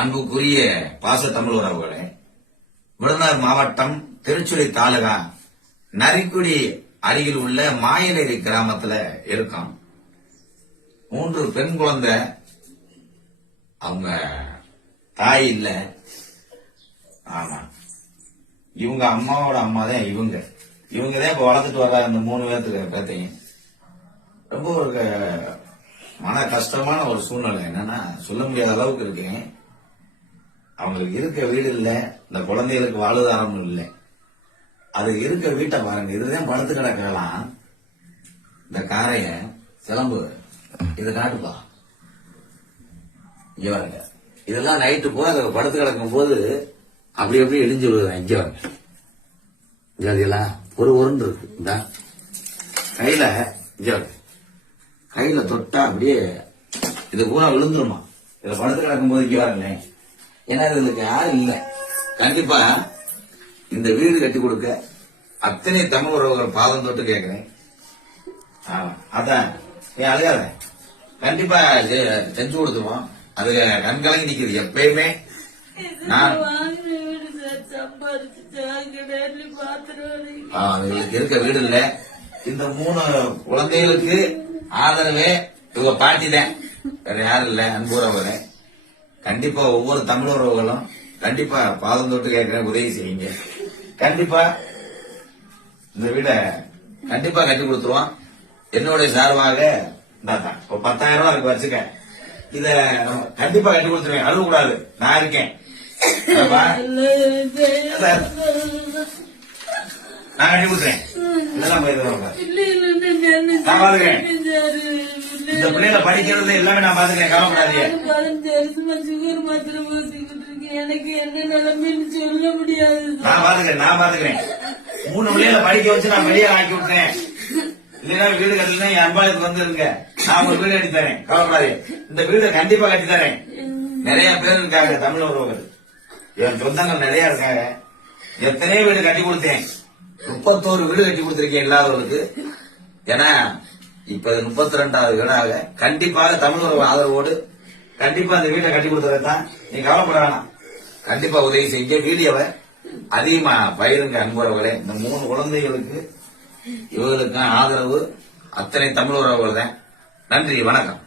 அன்புக்குரிய பாச தமிழ் உறவுகளே, விருதுநகர் மாவட்டம் திருச்சுழி தாலுகா நரிக்குடி அருகில் உள்ள மாயலேரி கிராமத்துல இருக்கோம். 3 பெண் குழந்தை, அவங்க தாய் இல்ல. ஆமா, இவங்க அம்மாவோட அம்மா தான் இவங்கதான் இப்ப வளர்த்துட்டு வர்ற அந்த 3 பேர்த்தையும். ரொம்ப ஒரு மன கஷ்டமான ஒரு சூழ்நிலை. என்னன்னா சொல்ல முடியாத அளவுக்கு இருக்கேன். அவங்களுக்கு இருக்க வீடு இல்ல, இந்த குழந்தைகளுக்கு வாழ்வாதாரம் இல்லை. அது இருக்க வீட்டை பாருங்க, இதுதான் படுத்து கிடக்கலாம். இந்த காரைய சிலம்பு இது காட்டுப்பா, இங்க பாருங்க. இதெல்லாம் நைட்டு போய் படுத்து கிடக்கும் போது அப்படி எப்படி இடிஞ்சு விடுவேன். இங்க பாருங்க, இதெல்லாம் ஒரு உருண்டு இருக்கு. இந்த கையில இங்க கையில தொட்டா அப்படியே இது பூரா விழுந்துருமா. இதுல படுத்து கிடக்கும் போது இங்க பாருங்களேன். ஏன்னா இதுக்கு யாரும் இல்ல. கண்டிப்பா இந்த வீடு கட்டி கொடுக்க அத்தனை தமிழ் உறவுகள் பாதம் தொட்டு கேட்கிறேன். அதான் நீ அழுகாத, கண்டிப்பா செஞ்சு கொடுத்துருவோம். அது கண்கலங்கி நிக்குது எப்பயுமே. நான் இவங்களுக்கு இருக்க வீடு இல்ல. இந்த 3 குழந்தைகளுக்கு ஆதரவே இவங்க பாட்டி தான், வேற யாரும் இல்ல. அன்பு உறவுகளே, கண்டிப்பா ஒவ்வொரு தமிழ் உறவுகளும் கண்டிப்பா பாதம் தொட்டு கேட்கிறேன், உதவி செய்யுங்க. கண்டிப்பா இந்த வீட கண்டிப்பா கட்டி கொடுத்துருவோம். என்னுடைய சார்பாக 10,000 ரூபாய் இருக்கு, வச்சுக்க. இத கண்டிப்பா கட்டி கொடுத்துருவேன், அழுவ கூடாது, நான் இருக்கேன். நான் கட்டி கொடுத்துறேன். நான் பாத்துக்கிறேன். இந்த பிள்ளைகளை படிக்கிறது எல்லாமே நான் பாத்துக்கிறேன், கவலைப்படாதீங்க. எனக்கு என்ன நிலைமைன்னு சொல்ல முடியாது. நான் பாத்துக்கிறேன். 3 பிள்ளைகளை படிக்க வச்சு நான் வெளியே ஆக்கி விட்டேன். இல்லைன்னா வீடு கட்டலன்னா என் அன்பாளுக்கு வந்துருங்க, நான் ஒரு வீடு கட்டி தரேன், கவலைப்படாதீங்க. இந்த வீடு கண்டிப்பா கட்டி தரேன். நிறைய பேர் இருக்காங்க தமிழ் உறவுகள், என் சொந்தங்கள் நிறைய இருக்காங்க. எத்தனையோ வீடு கட்டி கொடுத்தேன். 31 வீடு கட்டி கொடுத்திருக்கேன் இல்லாதவர்களுக்கு. ஏன்னா இப்ப 32வது வீடாக கண்டிப்பாக தமிழ் உறவு ஆதரவோடு கண்டிப்பா அந்த வீட்டை கட்டி கொடுத்துறதான். நீ கவலைப்பட வேணாம், கண்டிப்பா உதவி செய்ய. வீடியோவை அதிகமா பயிருங்க அன்புறவுகளே. இந்த 3 குழந்தைகளுக்கு இவர்களுக்கு ஆதரவு அத்தனை தமிழ் உறவுகள் தான். நன்றி, வணக்கம்.